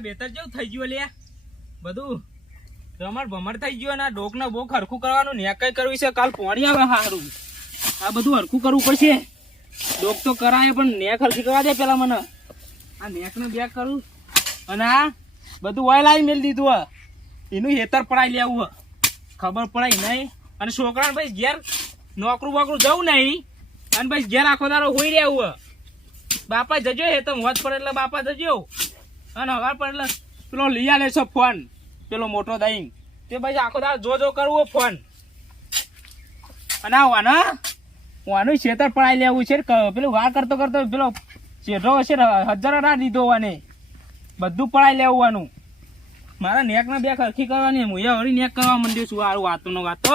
બેતર જેવું થઈ ગયું લે બધું રમણ ભમર થઈ ગયું અને ડોક ને બોક હરખું કરવાનું ને કઈ કરવું છે? કાલ પોણી આવે હારું. આ બધું હરખું કરવું પડશે. ડોક તો કરાય, પણ નેક હરખી કરવા દે પેલા મને. આ નેક ને બેક કરું. અને આ બધું ઓઇલ આવી મેળ દીધું એનું હેતર પડાઈ લેવું હે. ખબર પડાય નહીં. અને છોકરાને ભાઈ ઘેર નોકરું બોકરું જવું નહીં. અને ભાઈ ઘેર આખો દારો હોઈ રહેવું હે. બાપા જજો હે તમે વધ પડે એટલે બાપા જજો. અને હવાર પડે એટલે પેલો આલે છે ફોન. પેલો મોટો દહીં તે ભાઈ આખો દાડો જો જો કરવો ફોન. અને આ વાના વાનું છેતર પડાઈ લેવું છે પેલું વાર કરતો કરતો પેલો શેઠો હશે હજાર ના દીધો વાને. બધું પડાઈ લેવાનું મારા નેક ના બે ખરખી કરવાની, હું એ હળી નેક કરવા માંડ્યો છું આરું વાતો નો વાતો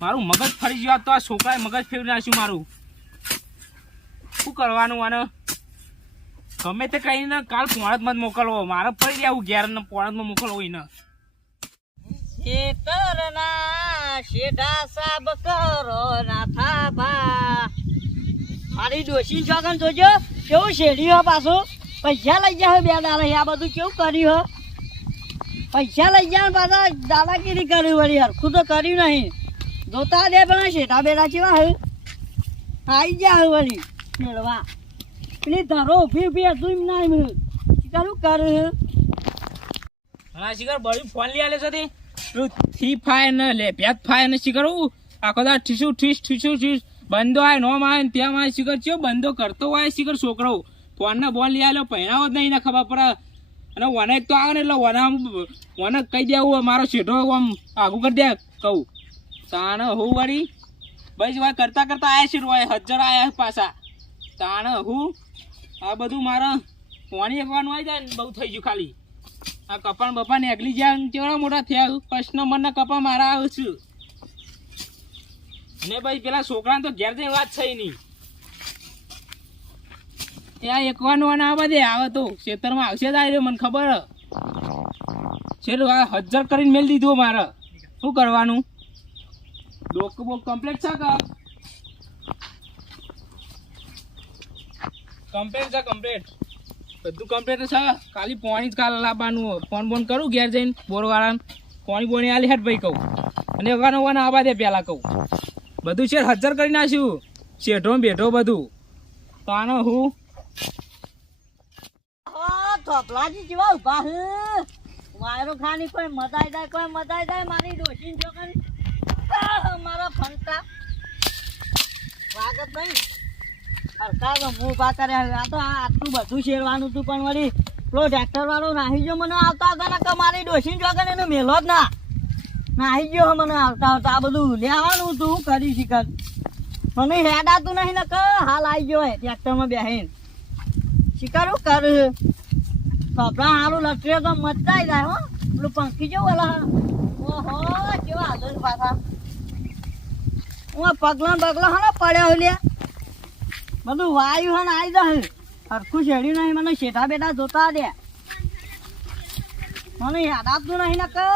મારું મગજ ફરી ગયું તો આ છોકરાએ મગજ ફેરવી નાખ્યું મારું. શું કરવાનું આને ગમે તે કહીને કાલ પોણતમાં જ મોકલવો. મારે ફરી જવું ઘેર ને પોણતમાં મોકલવો એને ખેતરના શેઢા સાબ કરો ના થાબા મારી ડોશી છોકન જોજો, કેવું શેઢી હો પાછું? પૈસા લઈ જાય બે દાડા. આ બધું કેવું કર્યું હો? પૈસા લઈ જાય પાછા દાદાગીરી કરી વળી. હરખું તો કર્યું નહીં. જોતા દે પણ શેઠા બેઠા કેવા હે? આવી જા વળી. મેળવા. પેલી ધરો ઊભી ઊભી હતું એમ ના એમ કરું કર? હા શિખર બળી ફોન લઈ આલે છે તે. ફાય ને લે ભેત ફાય ને શિખર હું આખો દા ઠીસું, ઠીસ ઠીસું, ઠીસ. બંધો આય, નો માય ને ત્યાં માય શિખર છે બંધો કરતો હોય શિખર છોકરો ફોન ને બોલ લઈ આલ્યો, પહેરાવો જ નહીં ને ખબર પડે. અને વને તો આવે ને એટલે વને આમ વને કહી દેવું મારો શેઠો આમ આગું કરી દે, કહું. તાણ હું વળી. બસ વાત કરતા કરતા આયા છે રોય હજાર આયા પાછા. તાણ હું? આ બધું મારે પાણી એકવાનું આવી જાય ને બહુ થઈ ગયું ખાલી. આ કપાણ બપા ને એકલી જ્યાં કેવડા મોટા થયા ફર્સ્ટ નંબરના કપા મારા આવું છું. ને ભાઈ પેલા છોકરા તો ઘેર જઈ વાત થઈ નહીં. ત્યાં એકવાનું અને આ બધે આવે તો ખેતરમાં આવશે જ આવ્યો મને ખબર. છેલ્લું આ હજર કરીને મેળ દીધું મારે શું કરવાનું? ડોક બોક કમ્પ્લીટ છે કે? કમ્પ્લીટ છે કમ્પ્લેન બધું કમ્પ્લેન છે ખાલી પાણી જ કાલ લાવવાનું. ફોન બોન કરું ઘેર જઈને બોરવાળાને? પાણી બોણી આલી હેઠ ભાઈ કહું. અને વાનો વાનો આવવા દે પહેલાં કહું. બધું છે હજર કરી નાખ્યું. શેઠો બેઠો બધું. તો આનો હું? થોપલાજી જેવા ઊભા હે. વાયરો ખાની કોઈ મદાઈ જાય કોઈ મદાઈ જાય મારી ડોશી જોકન મારા ફંટા સ્વાગત નહીં હરકા મું ઊભા કરે આ તો આટલું બધું શેરવાનું હતું પણ વળી પેલો ટ્રેક્ટર નાહી ગયો મને આવતા આવતા ને કે મારી ડોશી જોકન એનો મેલો જ ના. નાહી ગયો મને આવતા આવતા. આ બધું લેવાનું હતું હું કરી શીખર મને હેડાતું નહીં ને હાલ આવી ગયો હે ટ્રેક્ટરમાં બેહીને. શિકારું કર? કપડા હારું લટરે તો મચાઈ જાય હો. પેલું પંખી જેવું ઓલા. ઓહો, કેવા હાથો પાછા. હું પગલા બગલા હા પડ્યા હોય બધું વાયુ હા આવી જાય હરખું ચડ્યું નહીં, મને શેઠા બેઠા જોતા દે. મને યાદ આપતું નહીં ને કે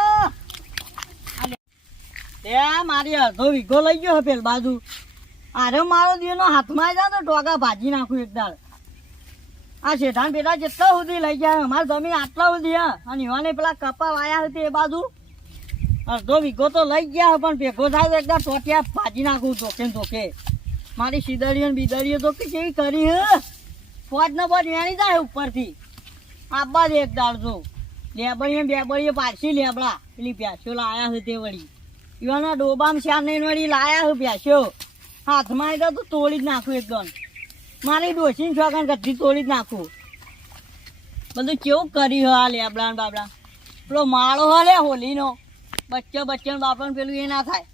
તે મારી અડધો વીઘો લઈ ગયો પેલ બાજુ. અરે મારો દીનો હાથમાં જાય તો ટોગા ભાજી નાખું એક દાળ. આ શેઠાન પેલા જેટલા સુધી લઈ ગયા અમારી જમીન આટલા સુધી હા. અને યુવાને પેલા કપા વાયા હતી એ બાજુ. અડધો વીઘો તો લઈ ગયા પણ ભેગો થાય એકદમ ટોટિયા ભાજી નાખું, ધોકે ધોકે. મારી સીદડીઓ બીદડીઓ તો કે કેવી કરી, હે? ફોજ ન ફોજ વેણી જાય ઉપરથી. આબા જ એક દાળ જો. લેબડીઓ બેબડીઓ પાછી લેબડા. પેલી પ્યાસીઓ લાયા છે તે વળી. એવાના ડોબામ શ્યામ નહીં વળી લાયા છે પ્યાસ્યો હાથમાં આવ્યા તો તોડી જ નાખું એકદમ. મારી ડોસીને છોકરાને કદી તોડી જ નાખું. બધું કેવું કર્યું હો, આ લેબડા બાબડા? પેલો માળો હો હોલીનો. બચ્ચો બચ્ચો ને બાપા પેલું એ ના થાય.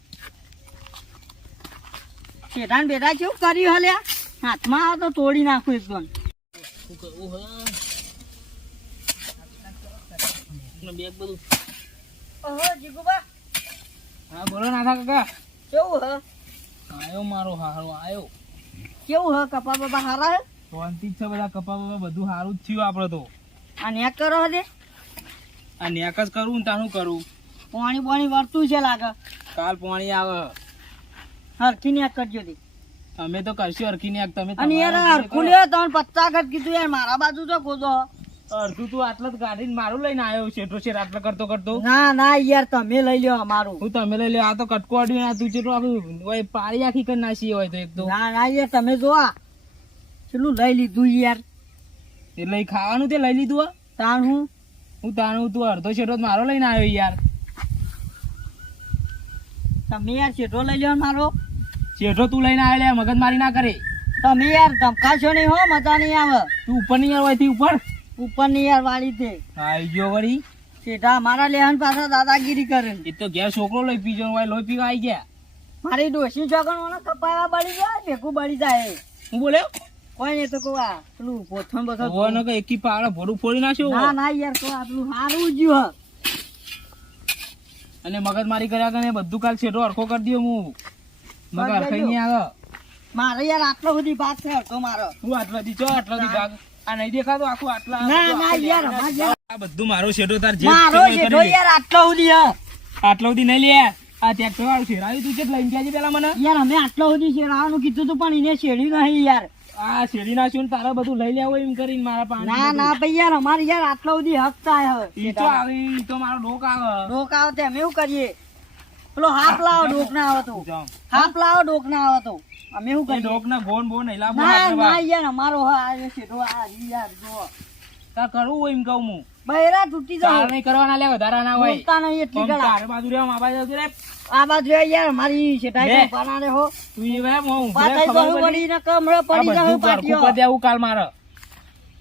બેટા ને બેટા કેવું કર્યું હો હાથમાં આવે તો તોડી નાખું એકદમ. શું કરવું હે બેગ બધું. ઓહો જીગુબા. હા બોલો નાથા કાકા. કેવું હ? આયો મારો હારો આયો. કેવું હ? કપા બાપા હારા હે? શાંતિ જ છે બધા કપા બધું સારું જ થયું આપણે તો. આ નેક કરો હે આ નેક જ કરું ને તાનું કરું. પાણી પાણી વર્તું છે લાગે. કાલ પાણી આવે. હરખી કરજો અમે તો કરશું હરખી ને તમે અને યાર હરખું લ્યો તમે પચાસ વખત કીધું યાર મારા બાજુ તો ગોદો કરો. અડધું તું આટલા ગાડી મારું લઈને આવ્યો શેઠો શેર આટલા કરતો કરતો. ના ના યાર તમે લઈ લ્યો અમારું. હું તમે લઈ લો આ તો કટકો અડ્યું આ તું જેટલું આપણું હોય પાળી આખી કરી નાસી હોય તો એક તો. ના ના યાર તમે જો આ ચેટલું લઈ લીધું યાર. એટલે લઈ ખાવાનું તે લઈ લીધું હો? તાણ. હું હું તાણું તું અડધો શેઠો મારો લઈને આવ્યો યાર. તમે યાર શેઠો લઈ લ્યો મારો. શેઠો તું લઈને આવે લે મગજ મારી ના કરે. તમે યાર ધમકાશો નહીં હો મજા નહીં આવે તું ઉપર નહીં હોયથી ઉપર? ઉપરની યાર વાળી તે આવી ગયો વળી. શેઠા મારા લેહન પાછા દાદાગીરી કરે એ તો ઘેર છોકરો લઈ પીજો હોય લોહી પીવા આવી ગયા. મારી ડોસી ચોકણ કપાવા બળી જાય ભેગું બળી જાય. હું બોલ્યો કોઈ નહીં તો કહું આ પેલું પોથણ બોથણ કે એકી પાડે ભરું ફોડી નાખ્યું ના ના યાર તો આ સારું જ અને મગજ મારી કર્યા કરે બધું કાલ છેટો હરખો કરી દઉં હું. નહીં આવે. મારે યાર આટલો સુધી ભાત છે તો મારો. હું આટલા દી ચો આટલા દી ભાગ. આ નહીં દેખાતો આખું આટલા ના, ના, યાર, લેવાનું. અમાર યાર. આ બધું મારો શેઠો તાર જે મારો છે એ શેઠો કરી લે. યાર આટલો સુધી હ. સુધી નહીં લે. આ ટ્રેક્ટર વાળું શેરાયું તું છે લઈને ગયા પેલા મને. યાર અમે આટલો સુધી શેરવાનું કીધું તું પણ એને શેર્યું નહીં યાર. આ શેરી નાખ્યું ને બધું લઈ લેવું એમ કરીને મારા ના ના ભાઈ યાર અમારે યાર આટલો સુધી હક થાય ઈ તો આવી ઈ તો મારો ડોક આવે. ડોક આવે તે અમે શું કરીએ. પેલો હાફ લાવો ડોક ના આવતો હાફ લાવો ડોક ના આવતો અમે શું કરીએ? ડોક ના ગોન બોન બોન ના ના યાર અમારો હા આ તો આ યાર જો. કા કરું હોય એમ કહું હું. બૈરા તૂટી તાર જાય નહીં કરવાના લે વધારા ના હોય. બોલતા નહીં એટલી ગળા. તાર બાજુ રે મા બાજુ રે. આ બાજુ યાર મારી શેઠાઈ લે. તો પાનારે હો. તું એ ભાઈ, હું ઊભો તો પડી? ને કમળો પડી પારખું પાટિયો. કરી દેવું કાલ મારે.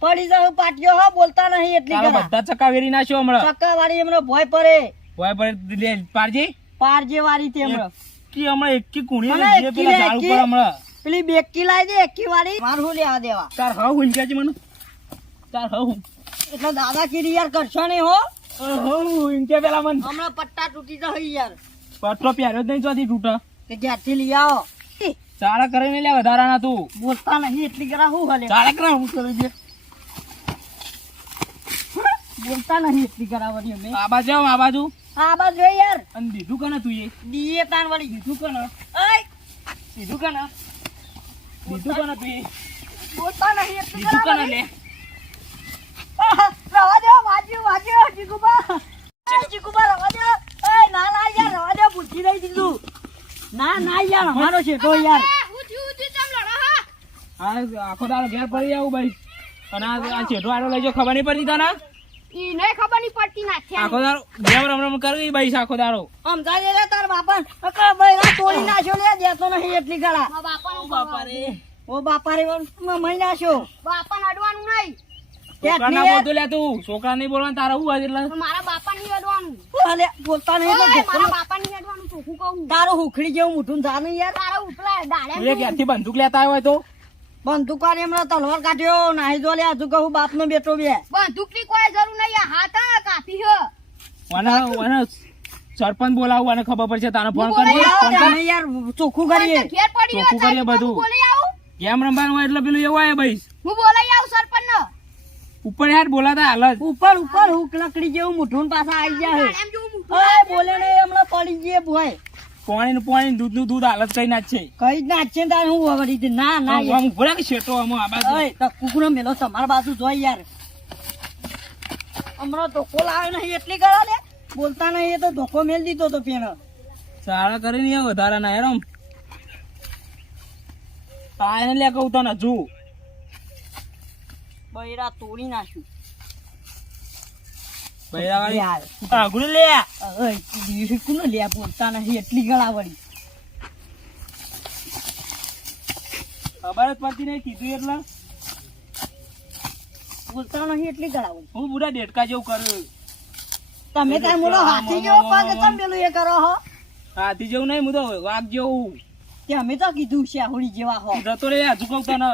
પડી જવું પાટિયો હો બોલતા નહીં એટલી ગળા. બધા ચક્કા વેરી નાખ્યો હમણાં. ચક્કા વાળી એમનો ભય પડે ભય પડે લે, પારજી પાર જે વાળી તે હમણાં. એકી હમણાં એકી કુણી લે જે પેલા ઝાડ ઉપર હમણાં. પેલી બેકી લાવી દે એકી વાળી. મારું લેવા દેવા? તાર હા હું કે મને. તાર હા હું એટલે દાદાગીરી યાર કરશો નહીં હો. હું એમ કે પેલા મને. હમણાં પટ્ટા તૂટી જશે યાર. પટ્ટો પહેર્યો જ નહીં ચોથી તૂટા. કે જ્યાંથી લઈ આવો. ચાળા કરીને લે વધારાના તું. બોલતા નહીં એટલી કરા હું હલે. ચાળા કરા હું કરી દે બોલતા નહીં એટલી વળી અમે. આ બાજુ આ બાજુ. આ બસ જો યાર. અને દીધું કને તું એ? દીએ તાન વાળી. દીધું કને? અય દીધું કને? દીધું કને તું એ? બોલતા નહીં એટલી દીધું કને લે? રવા દે વાજ્યો વાજ્યો ચીકુબા જીગુબા રવા દે. એ ના ના યાર રવા દે પૂછી નહીં દીધું. ના ના યાર અમારો છે તો યાર. હા. આખો દાડો ઘેર પડી આવું ભાઈ અને આ આ છેટો આડો લઈ જાઓ, ખબર નહીં પડતી તને? ઈને ખબર નહીં પડતી નાખ્યા આખો દારો જેમ રમ રમ કરી ભાઈ આખો દાડો. સમજાય દે તાર બાપા. અકળ ભાઈ ના તોડી નાખ્યો લે દેતો નહીં એટલી ગળા. બાપા બાપા રે ઓ બાપા રે મહી નાખ્યો. બાપા અડવાનું નહીં. છોકરા ના બોલતો લે તું. છોકરા નહીં બોલવાનું તારા હું એટલે મારા અડવાનું. અલે બોલતા નહીં એટલે મારા બાપાની અડવાનું કહું. તારું હુખડી જેવું યાર. તારા ઉપલા તું એ ક્યાંથી બંદૂક લેતા આવ્યો હોય તો? બંદૂક વાળી હમણાં તલવાર કાઢ્યો નાહી જો લે હજુ કહું બાપ નો બેટો બે. બંદૂકની કોઈ જરૂર નહીં આ હાથ કાપી હે. અને અને સરપંચ બોલાવું અને ખબર પડશે તારે ફોન હું કરી ફોન કર યાર ચોખ્ખું કરીએ. ઘેર ચોખ્ખું કરીએ બધું. બોલી ગેમ રમવાનું હોય એટલે પેલું એવું આવે ભાઈ હું બોલાઈ આવું સરપંચ નો ઉપર યાર બોલાતા હાલ ઉપર ઉપર હુક લકડી જેવું મુઠું પાછા આવી જાય બોલે નહીં હમણાં પડી ગયે ભોય. પાણી નું પાણી દૂધનું દૂધ હાલત કઈ ના છે. કઈ જ નાખશે ને તારે હું વળી ના ના આમ ભૂલા કે આમ આ બાજુ. કુકડો મેલો તમારા બાજુ જોઈ યાર. હમણાં ધોકો લાવ્યો નહીં એટલી ગળા લે બોલતા નહીં એ તો ધોકો મેલ દીધો તો પેલો. સારા કરીને યાર વધારા ના યાર આમ તારે લે કહું તને જુ બૈરા તોડી નાખ્યું. આગળ લે ઓય લે. બોલતા નહીં એટલી ગળા વળી ખબર જ પડતી નહીં કીધું એટલે. બોલતા નહીં એટલી ગળા વળી હું બુરા ડેટકા જેવું કરું. તમે બોલો હાથી જેવો પગ તમે પેલું એ કરો હો. હાથી જેવું નહીં હું તો વાઘ જેવું. કે અમે તો કીધું છે હોળી જેવા હો. જતો રે હજુ કહું તને.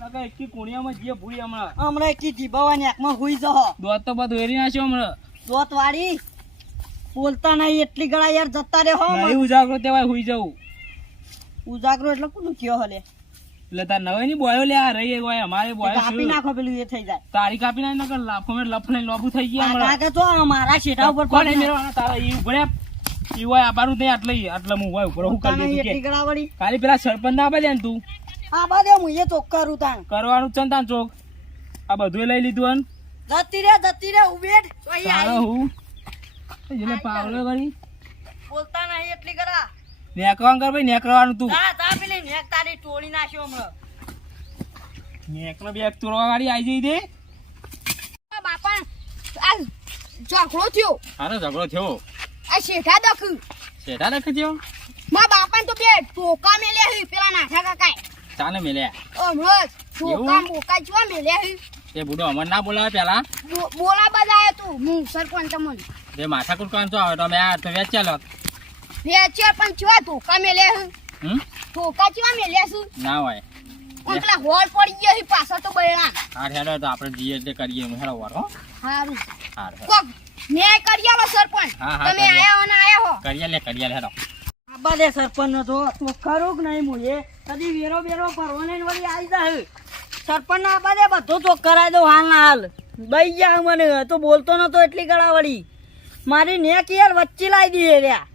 નકર એકી કુણિયામાં જે ભૂઈ હમણાં. હમણાં એકી ભવાની આંખમાં હુઈ જહો. દોત તો બધું હેરી નાખ્યો હમણાં. દોત વાળી બોલતા નહીં એટલી ગળા યાર જતા રે હો નહીં ઉજાગરો તેવાય હુઈ જવું. ઉજાગરો એટલે કોનું કયો હલે એટલે તાર નવે ની બોયો લે આ રહી હોય અમારે બોયો કાપી નાખો પેલું એ થઈ જાય. તારી કાપી નાખ નકર લાફો મે લફ લઈ લોબુ થઈ ગયા હમણાં. કાકા તો મારા શેઠા ઉપર કોણ પડી. તારા ઈ ઉભરે ઈ હોય આબારું નહીં આટલે આટલે હું હોય ઉપર હું કરી દઉં એટલી કે કાલી પેલા સરપંચ આપે ને તું. આ બાદે હું એ ચોક કરું તાણ. કરવાનું છે તાન ચોક? આ બધું લઈ લીધું હન. જતી રે જતી રે ઉબેડ તારે હું. એટલે પાવલો કરી બોલતા નહીં એટલી કરા નેકવાનું કર ભાઈ નેકરવાનું તું. હા તા પેલી નેક તારી ટોળી નાખ્યો હમણાં. નેકનો બેગ તોડવા વાળી આવી જઈ દે. બાપા આ ઝઘડો થયો. અરે ઝઘડો થયો. આ શેઠા દખ. શેઠા દખ થયો? મા બાપા તો બે ટોકા મેલે હી પેલા નાઠા કાકાએ. ચાલે મેલ્યા ટોકા એવું? બોકા જોવા મેલ્યા હી? તે બુડો અમર ના બોલાવે પેલા? બોલા બજાય તું. હું સરપંચ તમને. તે માથાકૂટ કામ છો આવે તો અમે આ તો વેચ્યા લો. વેચ્યા પણ ચેવા ટોકા મેલ્યા હી? હમ? ટોકા ચેવા મેલ્યા છું ના હોય. ઓમ પેલા પડી ગયા હી પાછા તો બૈરા હાર હેડો તો આપણે તે કરીએ હું હેડો વાર. હો હારું હાર કોક ન્યાય કરી આવો સરપંચ. તમે આયા હો ને આયા હો. કરિયા લે કરીએ લે હેડો. આબા દે સરપંચ નો તો ચોક કરું કે નહીં હું એ કદી વેરો બેરો ભરવાને વળી આવી જાય સરપંચ ના આબા દે બધો ચોક કરાવી દઉં હાલ ના હાલ. દઈ ગયા મને, તો બોલતો નતો એટલી ગળા વળી. મારી નેક યાર વચ્ચે લાવી દીધી રહ્યા.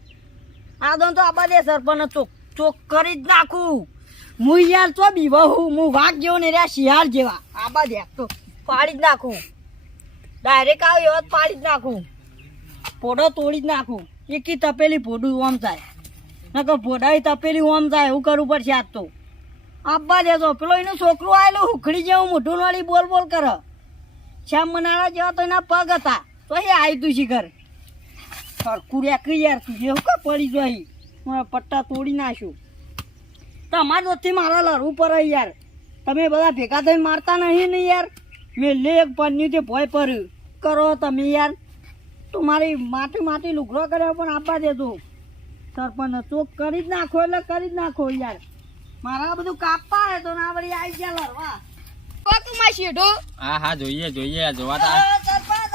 આ દો તો આબા દે સરપંચ ચોક ચોક કરી જ નાખું. હું યાર તો વહુ હું વાઘ જેવો ને રહ્યા શિયાળ જેવા. આબા દે તો પાડી જ નાખું. ડાયરેક્ટ આવ્યો પાડી જ નાખું. પોડો તોડી જ નાખું. એકી તપેલી પોડું આમ થાય. નકર ભોડાઈ તપેલી ઓમ થાય એવું કરવું પડશે આજ તો. આપવા દેતો પેલો એનું છોકરું આવેલું હુખડી જેવું મોઢું વાળી બોલ બોલ કરે. શ્યામ મનાળા જેવા તો એના પગ હતા. તો એ આવી તું શિખર. સરકુર્યા કઈ યાર તું એવું કા પડી જોઈ મારા પટ્ટા તોડી નાખ્યું તમારી દોસ્તી મારા લડવું પડે યાર. તમે બધા ભેગા થઈને મારતા નહીં ને યાર. મેં લે એક પન્ની તે ભોય પર કરો તમે યાર. તું મારી માટી માટી લુગડો કર્યો પણ આપવા દેતો સરપંચ ચોક કરી જ નાખો એટલે કરી જ નાખો યાર. મારા બધું કાપવા હે તો ના વળી આવી ગયા લડવા કોકમાં શેઠો હા હા જોઈએ જોઈએ જોવા તા. સરપંચ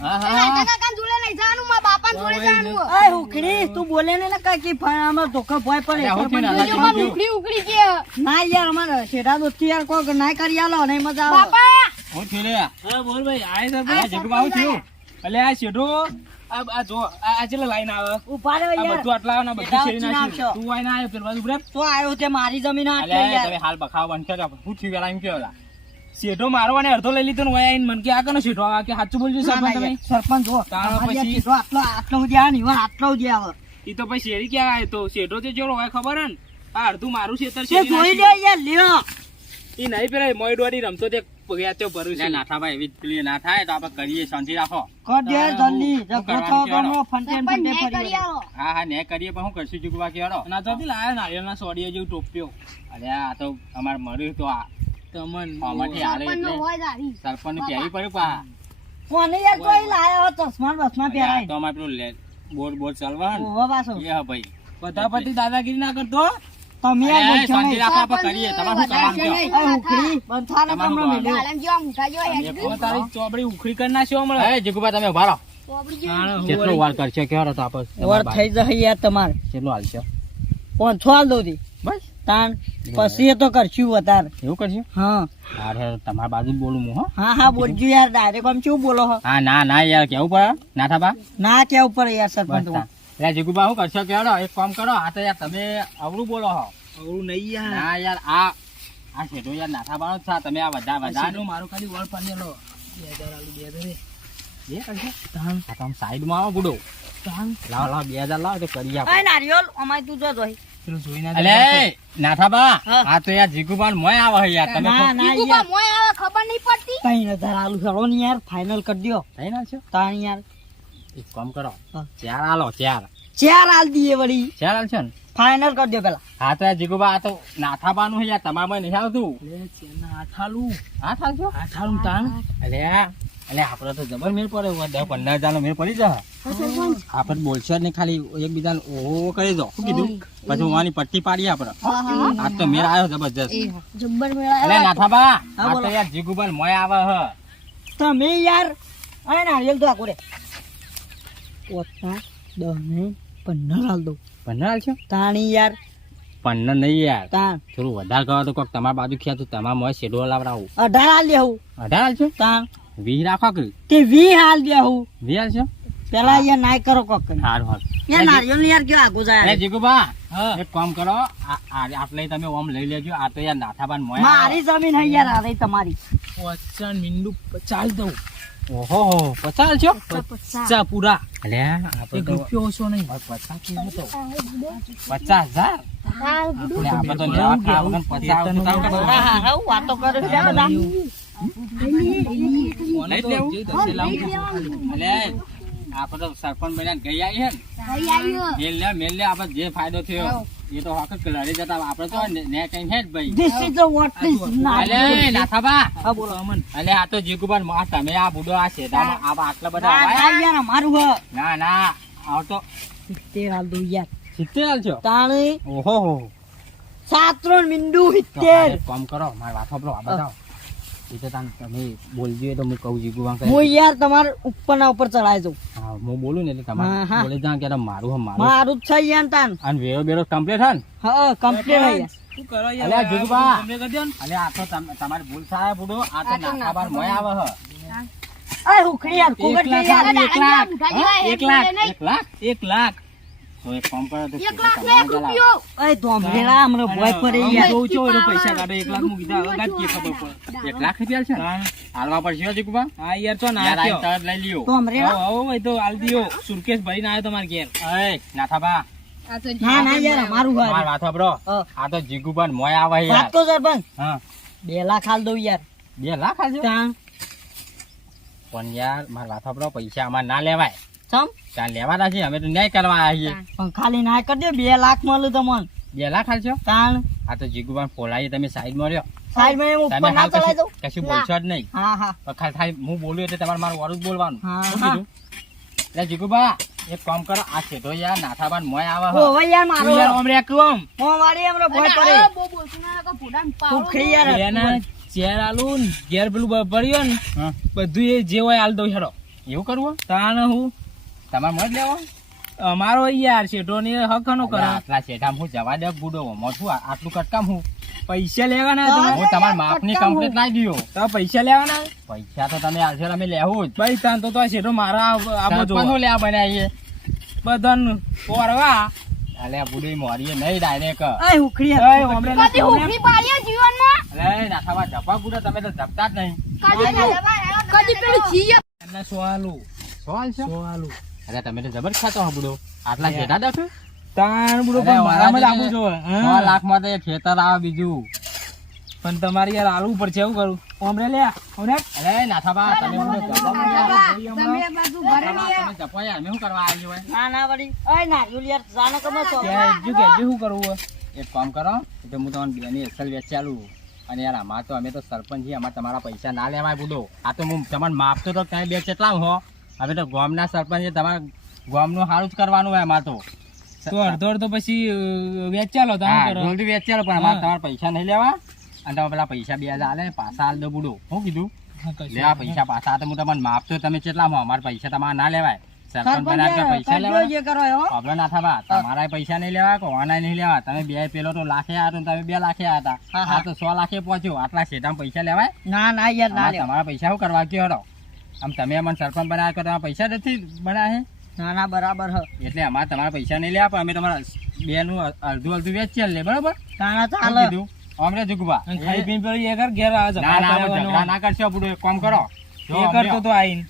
હા. હા હા. કાકા જોડે લઈ જવાનું માં બાપા જોડે જવાનું હો. અય તું બોલે ને કઈ કી અમાર ધોકા ભોય પડે. સરપંચ ઉખડી ઉખડી કે. ના યાર અમારે શેઠા દોસ્તી યાર કોક ના કરી આલો નહીં મજા આવે. બાપા! હું થયું લે. હા બોલ ભાઈ આય સર ભાઈ જગમાં આવું થયું. એટલે આ શેઠો આ આ જો આ આ લાઈન આવે. ઊભા રહો યાર. બધું આટલા ને બધું શેરી નાખ્યું તું આઈને આવ્યો પેલા બાજુ બ્રેક તો આવ્યો તે મારી જમીન આટલે યાર. તમે હાલ બખાવ બંધ કર્યો હું થયું વેલા એમ કેવલા શેઠો મારો અને અડધો લઈ લીધો ને વયા આઈને મન કે આ કનો શેઠો આ કે સાચું બોલજો સરપંચ તમે? સરપંચ જો પછી- આટલો આટલો સુધી આવે ને આટલો સુધી આવે ઈ તો પછી શેરી ક્યાં આવ્યો તો શેઠો તે જોડો હોય ખબર હે ને? આ અડધું મારું ખેતર છે જોઈ લે યાર લ્યો. ઈ નહીં પેલા મોઈડવારી રમતો તે ગયા તે ભરું છે. નાથાભાઈ એવી ક્લિયર ના થાય તો આપણે કરીએ શાંતિ રાખો. કર દે જલ્દી. જગો તો? ગમો ફંટે ફંટે ફરી હા હા ને કરીએ પણ હું કરશું ચૂકવા કેવાડો ના તો લાયો નારિયેળના સોડીએ જેવું ટોપ્યો. અરે આ તો અમાર મળ્યું તો આ તમન. સરપંચ નો એટલે સરપંચ ને પહેરી પડ્યું પા કોને યાર કોઈ લાયો ચશ્મા બસમાં પહેરાય. તો અમાર પેલું લે બોર્ડ બોર્ડ ચાલવા ને ઓહો પાછો. એ હા ભાઈ. બધા દાદાગીરી ના કરતો? તમે યાર શાંતિ નહીં. રાખો કરીએ તમારે શું કરવાનું ઉખડી બંધાને તમને કરવાનું. આલમ જેવા મુઠા જેવા તારી ચોપડી ઉખડી કરી નાખ્યો હમણાં એ જીગુબા તમે ઊભા રહો કેટલો વાર કરશો કેવો તો આપણે વાર થઈ જશે યાર તમારે કેટલો હાલશો પાંચસો હાલ દઉં બસ તાણ પછી એ તો કરશું વધારે એવું કરશું હા અરે તમારા બાજુ બોલું હું હા હા બોલજો યાર ડાયરેક્ટ આમ કેવું બોલો હા ના ના યાર કેવું પડે ના થાબા ના કેવું પડે યાર સરપંચ બસ જીગુબા શું કરશો? કેવો એક કામ કરો આ તો યાર તમે અવળું બોલો હો. અવળું નહીં યાર. ના યાર આ આ શેઠો યાર નાથા બાનો છે તમે આ બધા બધા મારું ખાલી વળ પાનેલો બે હજાર આલુ બે હજાર કરશે? કરશો આ તો આમ સાઈડમાં આવો બુડો લાવ લાવ બે હજાર લાવ તો કરી આપો. નારિયોલ નારિયેલ અમાય તું જો જોઈ. અલે નાથાબા હા. આ તો યાર જીગુબાન મોય આવે યાર. તમે યાર. મોય આવે ખબર નહીં પડતી? કઈ હજાર આલુ ચલો ને યાર ફાઇનલ કરી દો થઈ ના છો? તાણ યાર. એક કામ કરો. ચાર આલો ચાર. ચાર આલ દીએ વળી. ચાર આલ છે ને? ફાઇનલ કરી દો પેલા. હા તો જીગુબા આ તો નાથાબાનું છે યાર તમારામાં નહીં આવતું આઠાલું હા થાલશો? અલે આપડે તો જબર મેળ પડે દસ પંદર હજાર નો મેળ પડી જાય. આપડે બોલશો ને ખાલી એકબીજાને ઓહો કરી દો. શું કીધું? પછી વાની પટ્ટી પાડીએ આપડે. આજ તો મેળ આવ્યો જબરજસ્ત. જબ્બર મેળા અલે નાથાબા હા, આ તો યાર જીગુબાન મોય આવે હ. તમે યાર અરે રેલ તો આ રે પોતા દસ ને પંદર હાલ દઉં. પંદર હાલ છો? તાણી યાર. પંદર નહીં યાર. તાણ. થોડું વધારે કરો તો કોક તમારા બાજુ ખેતું તમારા મોય શેડો લાવડાવું અઢાર હાલ દેવું અઢાર હાલ છો? તાણ. વી રાખો કે? તે વી હાલ દેવું વી હાલ છો? પેલા યાર નાય કરો કોક. સારું હાલ યાર નારિયેળ યાર કેવો આગો જાય. અરે જીગુબા હા. એક કામ કરો આ- આ આટલે તમે ઓમ લઈ લેજો આ તો યાર નાથાબાન મોયા મારી જમીન હે યાર આ તમારી. પચાસ મીંડું પચાસ દઉં. ઓહો પચાલ છો? પચાસ પૂરા. આપણે તો રૂપિયો ઓછો નહીં. પચાસ કેવું તો પચાસ હજાર? આપણે તો લેવા પચાસ વાતો કરે છે. બધા છું આપણે તો સરપંચ બન્યા ગઈ આવીએ ને. મેલ લે મેલ લે આપણે જે ફાયદો થયો. એ તો હક લડી જતા આપણે તો ને ને કઈ હે જ ભાઈ. This is the what is અલે. નાથાબા. હા બોલો અમન. અલે આ તો જીગુબાનમાં તમે આ બુડો આ શેતામાં આ આટલા બધા? ના, યાર અમારું હે. ના ના આવ તો. સિત્તેર હાલ દઉં યાર. સિત્તેર આલશો તાણી. ઓહો હો સાતરો ને મીંડું તો સિત્તેર. આ એક કામ કરો મારી વાત સાંભળો આ બતાવો એ તો તમે બોલજો તો હું કહું જીગુબાન હું યાર તમારે ઉપરના ઉપર ચડાઈ દઉં હા હું બોલું ને એટલે તમારે હા. બોલી કે મારું હમ મારું મારું જ છે યાર તાન અને વેરો બેરો કમ્પ્લીટ હે હા કમ્પ્લીટ હે શું કરો અલ્યા, જુગબા. તમે કરી દો ને. અને આ તો તમારી ભૂલ થાય બુડો આ તો નાખા બાર મોય આવે હ અય હુખડી યાર કુગટ યાર આપી, એક લાખ એક લાખ એક લાખ એક લાખ સુરકેશ ભાઈ ના આવ્યો તમારે ઘેર. અય ના ના યાર અમારું માર હા વાત આ તો જીગુબાન મોય આવે યાર. વાત તો સરપંચ હા. બે લાખ હાલ દઉં યાર. બે લાખ પણ યાર મારા સાંભળો પૈસા આમાં ના લેવાય. ચમ? ત્યાં લેવાના છે અમે તો ન્યાય કરવા આવીએ પણ ખાલી ના કરી બે લાખ મળે તમને. બે લાખ આલશો તાણ. આ તો જીગુબાન પોલાઈ તમે સાઈડ રહ્યો. સાઈડમાં એમ તમે ઉપર ના હાલ ચડાઈ દઉં કશું કશું બોલશો જ નહીં. હા હા. પણ ખાલી ખાલી હું બોલું એટલે તમારે મારું વારું જ બોલવાનું. હા, શું હા. કીધું? એટલે જીગુબા એક કામ કરો આ છે યાર નાથાબાન મોય આવે ઓ હવે યાર મારો. યાર ઓમ રે મો વાળી હમણાં ભોય પડે. હુખડી યાર. એના ચેર આલું ને પેલું ભર્યો ને બધું એ જે હોય હાલ દઉં હેડો. એવું કરવું તાણ હું. તમારે મત લેવો? અમારો યાર શેઠો ને હક નો કરે આટલા શેઠા હું જવા દે બુડો મો છું આટલું કટકામ હું. પૈસા લેવાના હા. તમારે? હું તમારા માપની કમ્પ્લીટ ના ગયો તો પૈસા લેવાના પૈસા તો તમે આલશો અમે લેવું જ. ભાઈ તાન તો તો શેઠો મારા આમાં જો લેવા બનાવીએ બધાનું પોરવા અલ્યા બુડી મોરીએ નહીં ડાયરેક્ટ અય, યાર હમણાં ના કદી હુખરી પાડીએ જીવનમાં? અરે નાથાબા જપા બુડા તમે તો જપતા જ નહીં. કદી કદી પેલું જીયા ના સો આલુ? છે? હાલશો સો આલુ? અરે તમે તો જબર ખાતો હો આટલા ઘેટા દખો તાણ બુડો પણ મારામાં જ વાળા આપવું હા. લાખમાં તો એ ખેતર આવે બીજું. પણ તમારી યાર આલુ ઉપર છે એવું કરું? ઓમરે લે ઓને અરે નાથાબા તમે બુડો તમે બાજુ ઘરે તમે જપાયા અમે શું કરવા આવી હોય? ના ના વડી ઓય ના યુલિયર જાને કમો છો કે હેજુ કે શું કરવું હોય? એક કામ કરો તો હું તમને બેની અસલ વેચાલું. અને યાર અમાર તો અમે તો સરપંચ છીએ અમારે તમારા પૈસા ના લેવાય બુડો. આ તો હું તમને માપતો તો કઈ બે કેટલા હો. હવે તો ગામના સરપંચ તમારે ગામનું સારું જ કરવાનું હોય અમારે તો. તો અડધો અડધો પછી વેચાલો હા વેચાલો પણ અમારે તમારે પૈસા નહીં લેવા. અને તમે પેલા પૈસા બે હજાર આલે પાછા આલ દો બુડો. શું કીધું? લે આ પૈસા પાછા તો હું તમને માપતો તમે કેટલામાં અમારા પૈસા તમારે ના લેવાય. સરપંચ પૈસા લેવા પ્રોબ્લેમ ના થવા તમારા પૈસા નહીં લેવા કોના નહીં લેવા? તમે બે પેલો તો લાખે આવ્યા તમે બે લાખે આવ્યા હતા. આ તો સો લાખે પહોંચ્યો. આટલા શેઠામાં પૈસા લેવાય? ના ના યાર ના તમારા પૈસા શું કરવા કયો હડો. આમ તમે અમને સરપંચ બનાવ્યા કરો તમારા પૈસા નથી બનાવે ના ના બરાબર હ. એટલે અમારે તમારા પૈસા નહીં લે આપે અમે તમારા બે નું અડધું અડધું વેચી લે બરાબર? તાણા ચાલે. અમને જુગવા ખાઈ પીને પેલું એ કર ઘેર આવે ના ના ઝઘડા ના કરશો આપણું એક કામ કરો. એ કરતો તો આઈને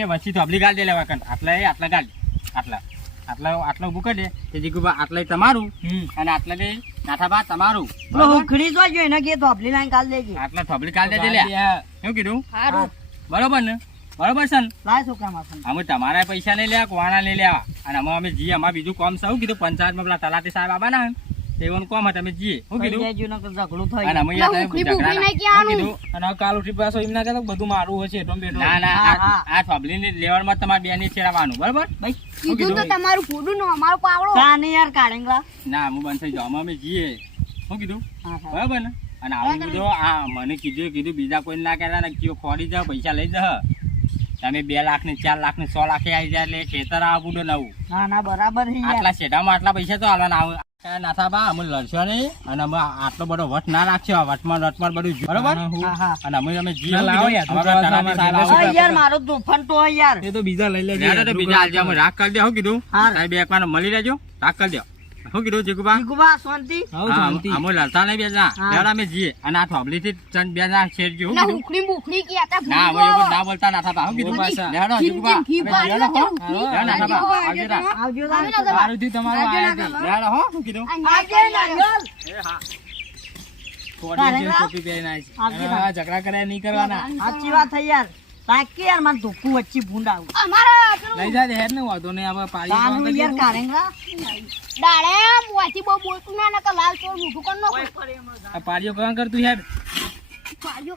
એ વચ્ચે તો અબલી ગાળ દે લેવા કંટ આટલા એ આટલા ગાળ આટલા. આટલા આટલા ઉભું કરી દે. કે જીગુબા આટલા તમારું અને આટલા દે નાથાબા તમારું. પેલો હુખડી જોજો એને કે તો આપલી લાઈન કાલ દેજે. આટલા થોબલી કાઢ દેજે લે શું કીધું? સારું બરોબર ને? બરોબર છે લાય છોકરા માથે અમે તમારા પૈસા નહીં લેવા કોણા નહીં લેવા. અને અમે અમે જઈએ અમારે બીજું કોમ સૌ કીધું પંચાયતમાં પેલા તલાટી સાહેબ આવવાના ના તેઓનું કામ હતું અમે શું કીધું? ઝઘડું થઈ અને અમે કીધું? અને કાલ ઉઠી પાછો એમ ના કહેતો બધું મારું હશે એટલો બેઠો. ના ના આ- થોબલીની લેવડમાં તમારે બે ની છેડવાનું બરોબર? કીધું તો તમારું ફૂડું ને અમારો પાવડો યાર કાઢેંગલા ના હું બંધ થઈ જાઉં. અમે જીએ શું કીધું? બરાબર ને? અને આવું કીધું આ મને કીધું કીધું બીજા કોઈ ના કહેતા ને કયો ખોરી જાવ પૈસા લઈ જા. તમે બે લાખ ને ચાર લાખ ને સો લાખે આવી જાય એટલે ખેતર આવું નવું. ના ના બરાબર આટલા શેઢામાં આટલા પૈસા તો આવવાના આવે. આ અમે લડશો નહીં અને અમે આટલો બધો વટ ના રાખશો. વટમાં વટમાં બધું બરોબર? હા હા. અને અમે અમે જીવ લાવો યાર, મારો તોફાન તો યાર. એ તો બીજા લઈ લેજો. બીજા આજે અમે રાખ કરી દે. શું કીધું. હા. સાહેબ એક મળી લેજો રાખ કરી દો. શું કીધું જીગુબા? જીગુબા શાંતિ. હા, શાંતિ. અમે લડતા નહીં બે જણા હા. લેવડા અમે જીએ. અને આ થોબલીથી ચંદ બે જણા છેડજો ના હુકડી બુકડી કે આતા ના હવે એવું ના બોલતા ના થતા. શું કીધું. લેવડો જીમ જીગુબા. જીએ હો. ના થતા. આવજો તા. આવજો. ના સારું થયું તમારું આયા તે. લેવડો હો? શું કીધું. આવજે ના? ટોપી પહેરીને આવી છે. આવજે હા, ઝઘડા કર્યા નહીં કરવાના. સાચી વાત થઈ યાર. તાકી યાર મને ધોકું વચ્ચે ભૂંડ આવું. લઈ જાય હેર ને વાંધો નહીં આપણે પાડી યાર કરી કારેંગરા ડાળે મોથી બહુ બોલતું ના નકર લાલ ચોર મૂઠું કર નો પાડ્યો કાં કરતું યાર. પાડ્યો